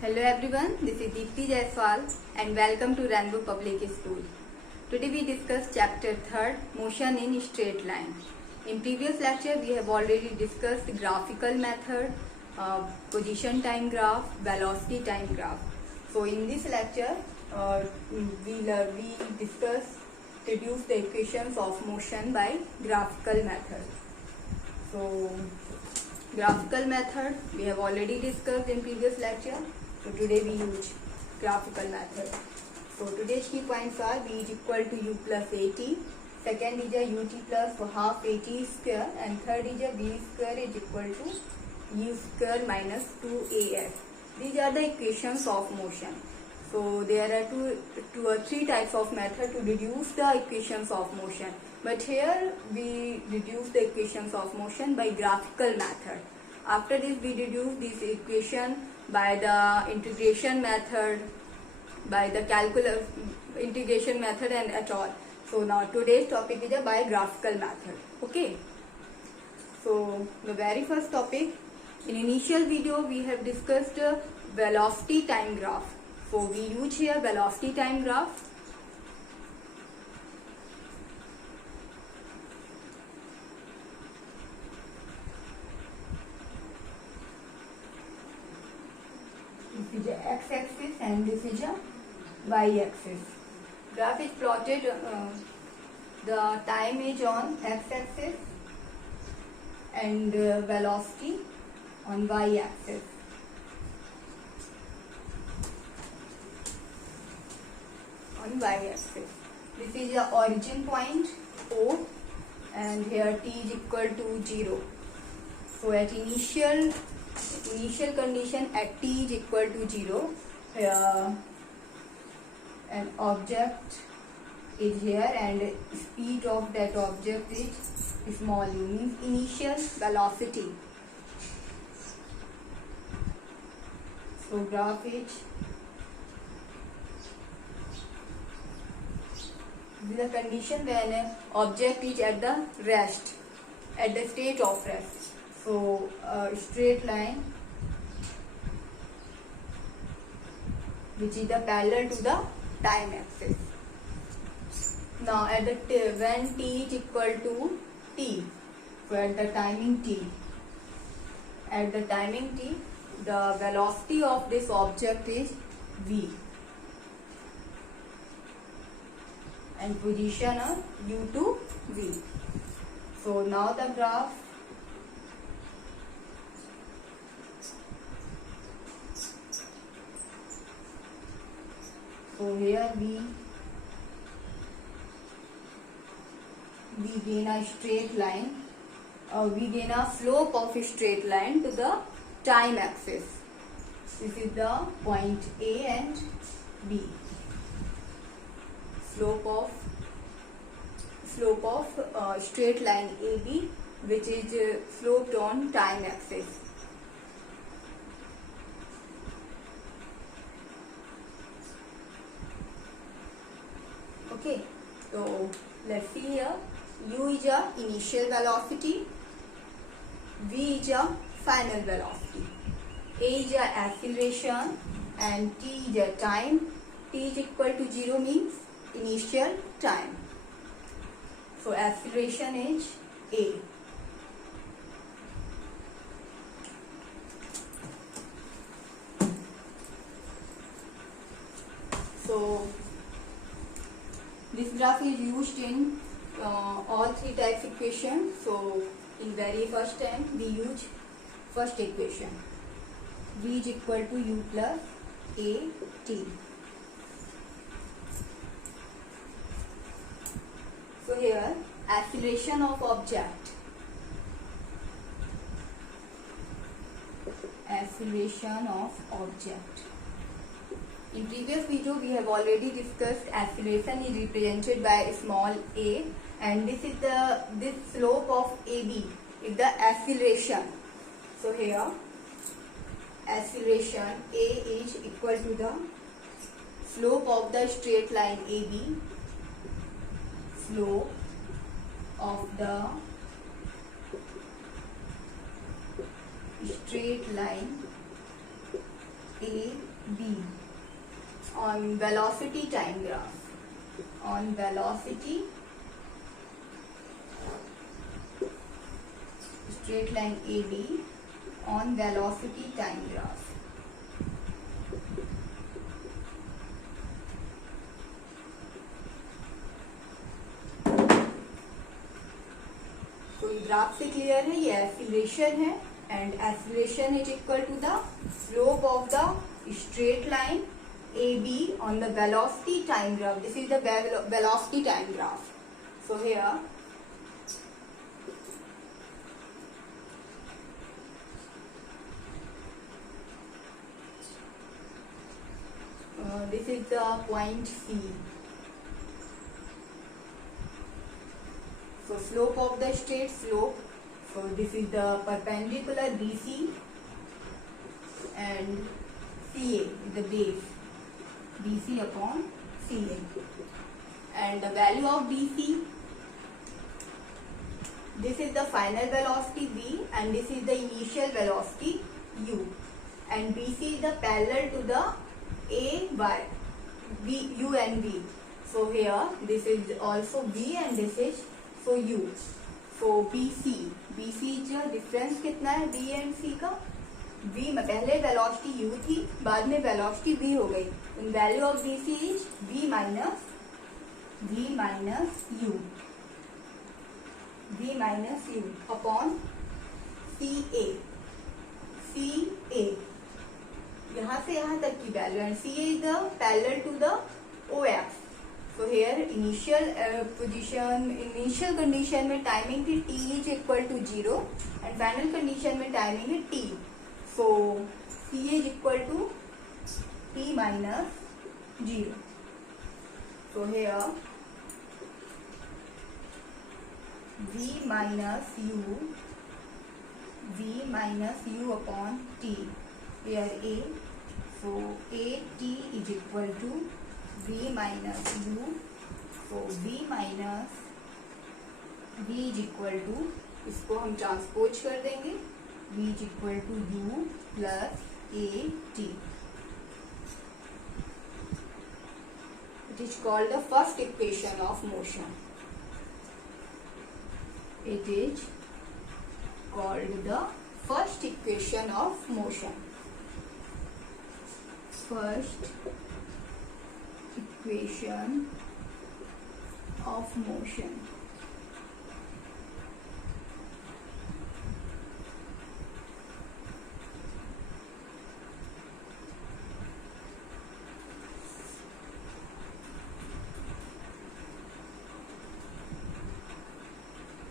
Hello everyone, this is Deepti Jaiswal and welcome to Rainbow Public School. Today we discuss chapter 3rd, Motion in Straight Line. In previous lecture we have already discussed the graphical method, position time graph, velocity time graph. So in this lecture we discuss reduce the equations of motion by graphical method. So graphical method we have already discussed in previous lecture. So today we use graphical method. So today's key points are v is equal to u plus at, second is a ut plus half at square, and third is a v square is equal to u square minus 2as. These are the equations of motion. So there are two or three types of method to reduce the equations of motion. But here we reduce the equations of motion by graphical method. After this we reduce this equation by the integration method, by the calculus integration method and at all. So now today's topic is a by graphical method. Okay. So the very first topic, in initial video we have discussed velocity time graph. So we use here velocity time graph. This is a x-axis and this is a y-axis. Graph is plotted, the time is on x-axis and velocity on y-axis. On y-axis. This is the origin point O and here t is equal to 0. So at initial condition at t is equal to 0, an object is here and speed of that object is small u, means initial velocity. So graph is the condition when an object is at the rest, at the state of rest. So straight line which is the parallel to the time axis. Now at the when t is equal to t, so at the timing t, the velocity of this object is v and position of u to v. So now the graph so here we gain a straight line, we gain a slope of a straight line to the time axis. This is the point A and B. Slope of straight line AB, which is sloped on time axis. Okay, so let's see here. U is a initial velocity, V is a final velocity, A is a acceleration and T is a time. T is equal to 0 means initial time. So acceleration is A. So this graph is used in all three types equation. So in very first time we use first equation, v is equal to u plus at. So here acceleration of object, in previous video we have already discussed acceleration is represented by small a, and this is this slope of AB is the acceleration. So here acceleration A is equal to the slope of the straight line AB, slope of the straight line AB B on velocity time graph, on velocity straight line AB on velocity time graph. तो graph से clear है ये acceleration है and acceleration is equal to the slope of the straight line AB on the velocity time graph. This is the velocity time graph. So here this is the point C. So slope of the straight slope. So this is the perpendicular BC and CA is the base, BC upon CA, and the value of BC, this is the final velocity V and this is the initial velocity U, and BC is the parallel to the A by V, U and V. So here this is also V and this is so U. So BC जो difference कितना है B and C का? V में पहले velocity U थी, बाद में velocity V हो गई. Value of BC is V minus U upon CA. यहाँ से यहाँ तक की value and CA is the parallel to the OX. So here initial condition में टाइमिंग थी t is equal to 0 and final condition में टाइमिंग है t. So c is equal to t minus 0. So here v minus u upon t. Here a. So a t is equal to v minus u. So v is equal to, इसको हम transpose कर देंगे, v is equal to u plus a t. It is called the first equation of motion. It is called the first equation of motion. First equation of motion.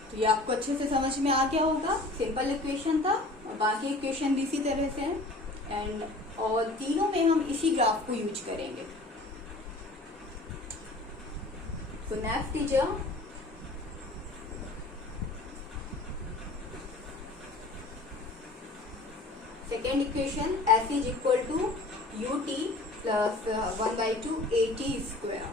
तो ये आपको अच्छे से समझ में आ गया होगा. सिंपल इक्वेशन था और बाकी इक्वेशन भी इसी तरह से है एंड और तीनों में हम इसी ग्राफ को यूज करेंगे. So next is a second equation, S is equal to ut plus 1 by 2 at square.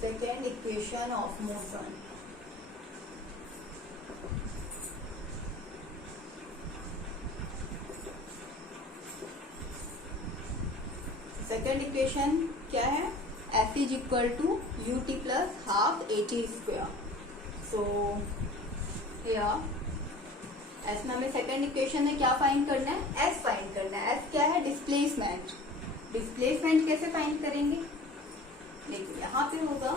Second equation of motion. Second equation क्या है? F is equal to ut plus half at square. So here S में हमें second equation में क्या find करना है? S find करना है. S क्या है? डिस्प्लेसमेंट. डिस्प्लेसमेंट कैसे फाइंड करेंगे? देखिए यहाँ पे होगा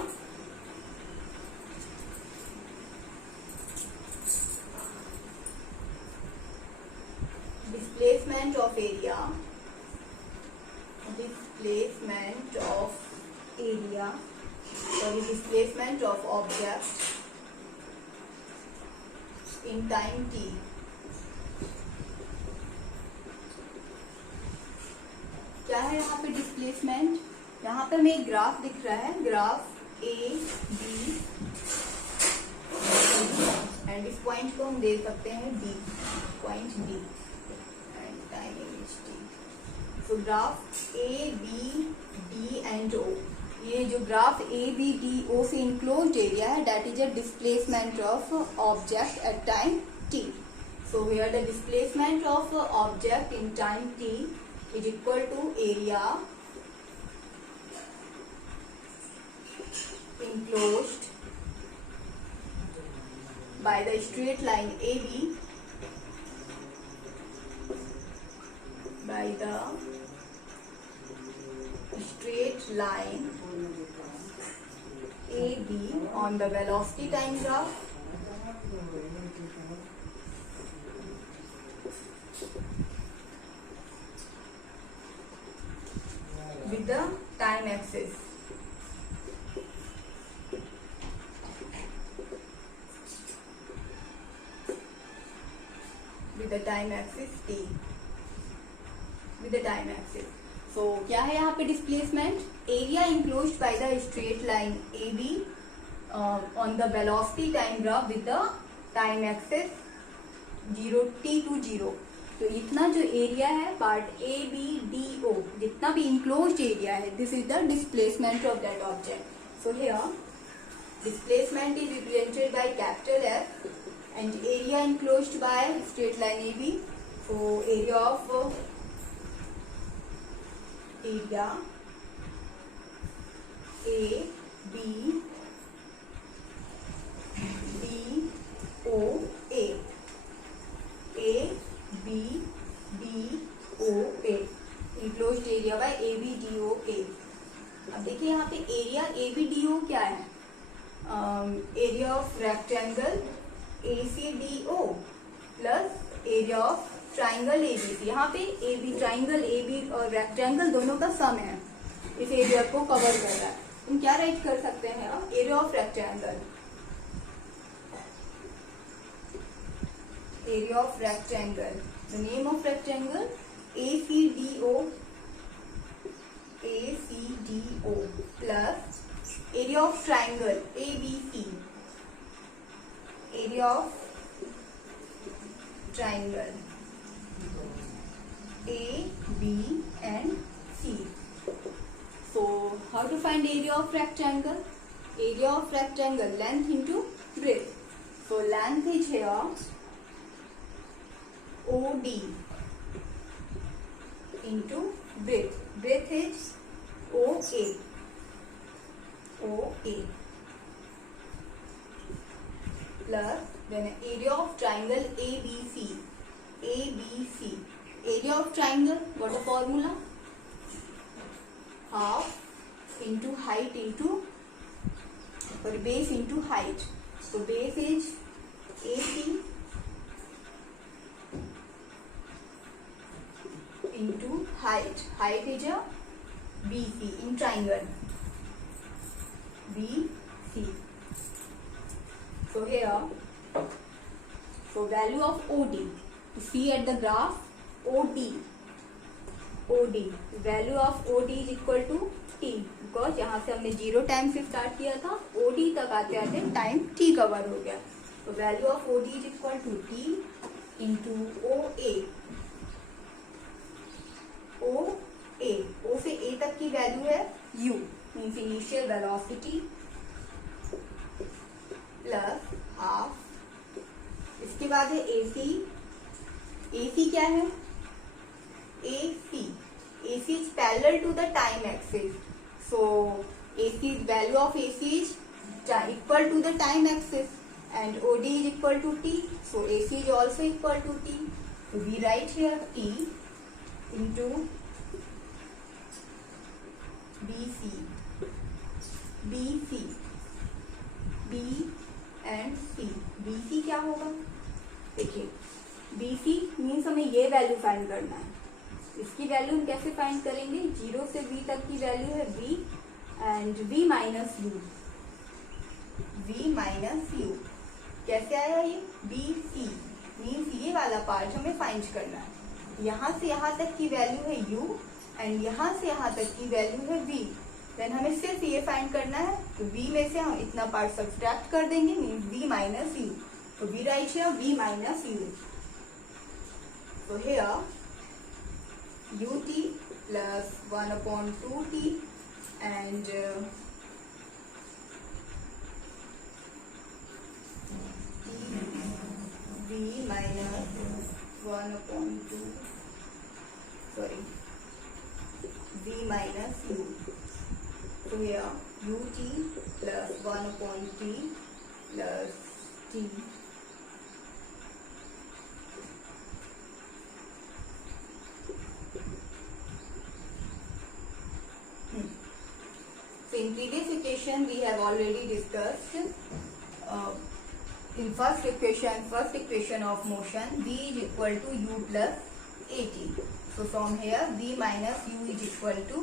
displacement of area, sorry displacement of object in time t. क्या है यहाँ पे डिस्प्लेसमेंट? यहाँ पे हमें एक ग्राफ दिख रहा है, ग्राफ ए बी पॉइंट को हम दे सकते हैं D, point D and timing is T. So graph A B D and O, ये जो graph A B D O से इनक्लोज्ड एरिया है, that is a displacement of object at time T. So here the displacement of object in time T is equal to area enclosed by the straight line AB by the straight line AB on the velocity time graph with the time axis. The time axis t, with the time axis. So क्या है यहाँ पे displacement? Area enclosed by the straight line A B on the velocity time graph with the time axis 0 t to 0। तो इतना जो area है part A B D O, जितना भी इंक्लोज्ड एरिया है, this is the displacement of that object. So here displacement is represented by capital F and area enclosed by straight line AB. So area of area A B D O A, A B D O A, enclosed area by A B D O A। अब देखिए यहाँ पे area A B D O क्या है? Area of rectangle ACDO plus area of triangle ABC। यहाँ पे AB, triangle AB और rectangle दोनों का सम है, इस एरिया को कवर कर रहा है। हम क्या राइट कर सकते हैं? Area of rectangle, area of rectangle, the name of rectangle ACDO, ACDO plus area of triangle ABC, area of triangle A, B and C. So how to find area of rectangle? Area of rectangle, length into breadth. So length is here OD into breadth. Breadth is OA, OA plus then area of triangle ABC, ABC, area of triangle, what the formula? Half into height into, or base into height. So base is AC into height, height is a BC in triangle, BC. So here, so value of OD, see at the graph OD, value of OD is equal to T, because यहाँ से हमने 0 time से start किया था, OD तक आते आते time T cover हो गया। तो value of OD is equal to T into OA, OA, O से A तक की वैल्यू है U, means initial velocity plus half. इसके बाद है AC, AC क्या है? AC, AC is parallel to the time axis, so AC value of AC is equal to the time axis and OD is equal to T, so AC is also equal to T. So we write here T into BC, BC, B and C. BC क्या होगा? देखिए BC means हमें ये value find करना है। इसकी value हम कैसे फाइंड करेंगे? 0 से B तक की वैल्यू है V and V minus U, V minus U कैसे आया ये? BC मीन्स ये वाला पार्ट हमें फाइंड करना है। यहाँ से यहाँ तक की वैल्यू है U एंड यहाँ से यहाँ तक की वैल्यू है V। देन हमें सिर्फ ये फाइंड करना है, तो V में से हम इतना पार्ट सब्ट्रैक्ट कर देंगे, means V minus U। So we write here v minus u. So here ut plus 1 upon 2t and v minus 1 upon 2, sorry, v minus u. So here ut plus 1 upon t plus t. So in previous equation we have already discussed in first equation of motion v is equal to u plus at. So from here v minus u is equal to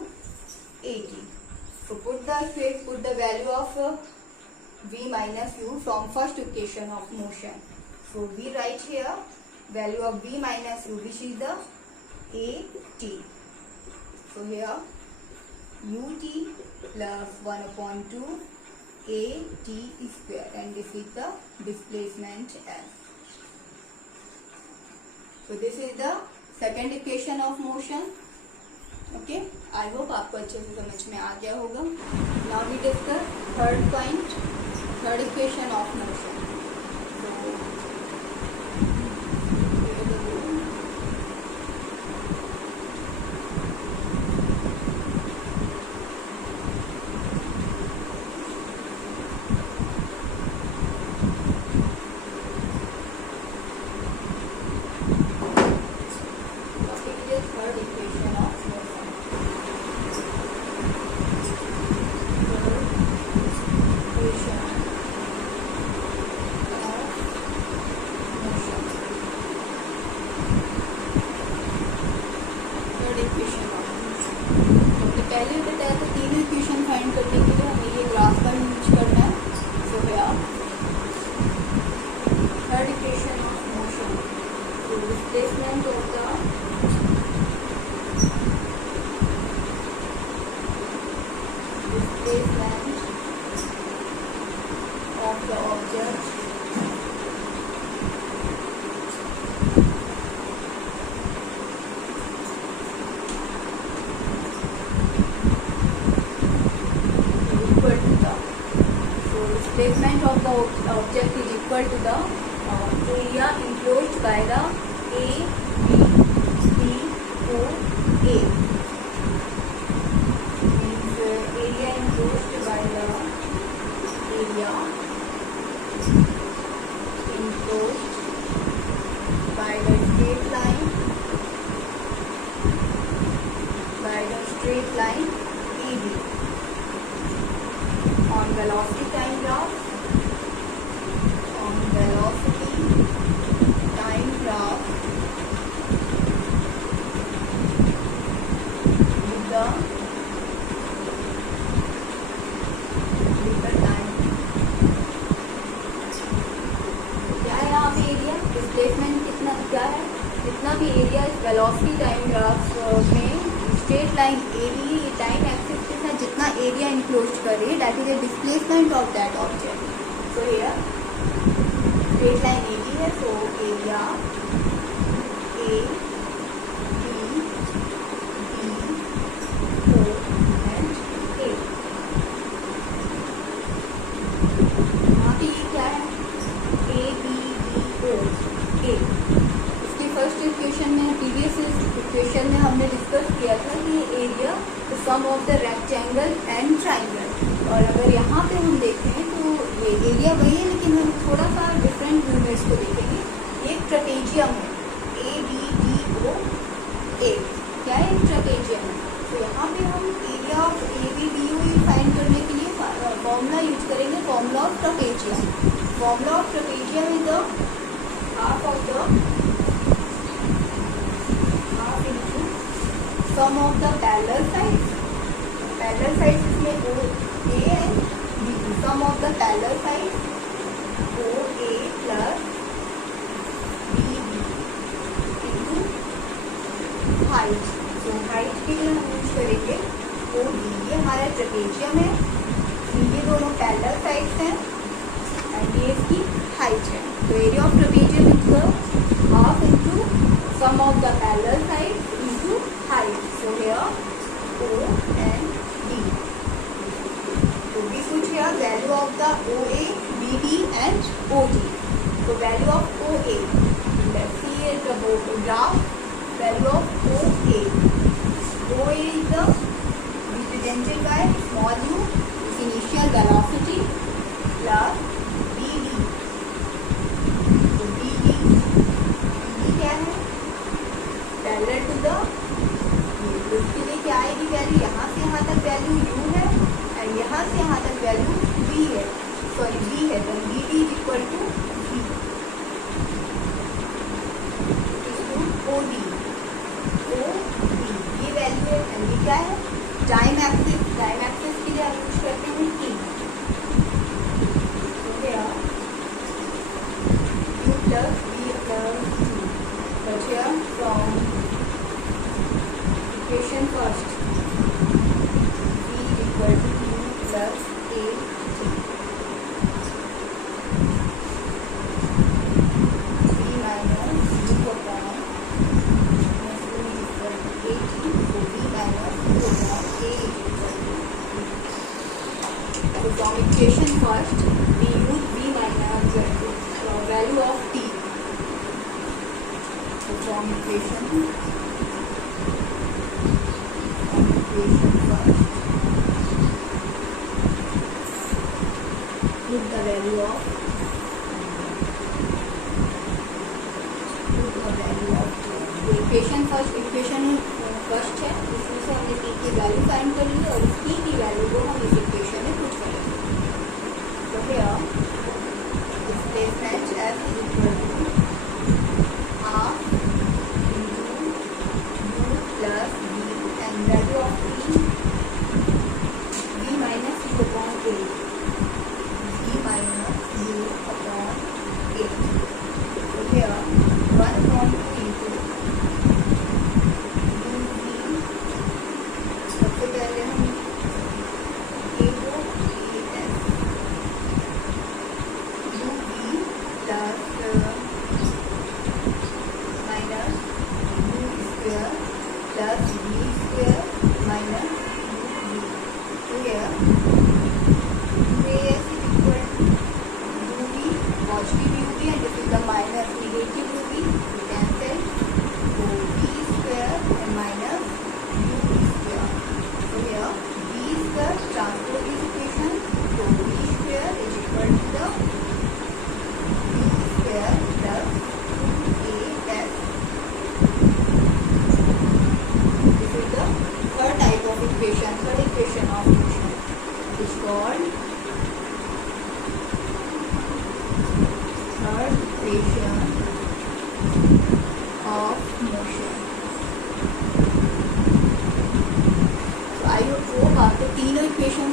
at. So put the value of v minus u from first equation of motion. So we write here value of v minus u, which is the at. So here ut plus 1 upon 2 at square, and this is the displacement s. So this is the second equation of motion. Okay, I hope आपको अच्छे से समझ में आ गया होगा. Now we discuss third point, third equation of motion. So here the rule. पहले बताया था तीनों इक्वेशन फाइंड करने के लिए हमें ये ग्राफ का यूज करना है. सो here third equation of motion, so displacement of the object displacement of the object is equal to the area enclosed by the A, B, C, O, A. Means area enclosed by the area enclosed by the straight line EB on velocity time graph with the time. क्या है यहाँ पे area displacement कितना क्या है, जितना भी area इस वेलोसिटी टाइम ग्राफ में स्ट्रेट लाइन ए बी ये टाइम एक्सिस के साथ जितना एरिया इंक्लोज कर रही है, that is the displacement of that object. So here straight line A B है, so area A B O and A. यहाँ पे ये क्या है, ए बी ओ ए. इसकी फर्स्ट इक्वेशन में प्रीवियस इक्वेशन में हमने डिस्कस किया था कि area the sum of the rectangle and triangle. और अगर यहाँ पे हम देखें तो ये एरिया वही है, लेकिन हम थोड़ा सा डिफरेंट व्यू में इसको देखेंगे. ये ट्रेपेजियम है, ए बी डी ओ ए. क्या है, ट्रेपेजियम है. तो यहाँ पे हम area of A B D O find करने के लिए फॉर्मूला यूज करेंगे, formula of trapezium. Formula of trapezium is the half of the sum of the parallel sides. Parallel sides इसमें O A and B. Sum of the parallel sides O A plus B B into height. So height के लिए हम use करेंगे O B. ये हमारा trapezium है, ये दोनों parallel sides हैं एंड ये इसकी हाइट है. So area of trapezium is the half into sum of the parallel sides into height. So here O and B. So we put here value of the OA, BD and OD. So value of OA. Let's see here the graph. Value of OA. OA is the represented by small u, its initial velocity, plus BD. तो BD क्या है? Parallel to the, तो इसके लिए क्या आएगी value? यहाँ से यहाँ तक वैल्यू u है एंड यहाँ से यहाँ तक वैल्यू b है, सॉरी b है, तो BD is equal to b OD। ये वैल्यू है एंड ये क्या है? Time axis. टाइम एक्सिस के लिए हम यूज करते हैं t। तो here u plus v plus 2, but here from equation first v is equal to u plus a t, v minus u upon so from equation first we use v minus value of t. So from equation first put the value of equation first है, इसमें से हमने t की value find कर ली और इस t की value को हम इस इक्वेशन में पुट करेंगे। तो here displacement f is equal to half into u plus v and value of t v minus u upon a, v minus u upon a। So here 1 upon 2 into सबसे पहले हम a को u v plus minus u square plus v square minus u v। So here UAS is equal to uv, positive uv, and this is the minus negative uv, we cancel, so v square and minus u square। So here v square transpose this equation, so v square is equal to the v square plus 2as। This is the third type of equation, third equation of motion. It is called third equation of motion। तो I hope आपको तीनों equation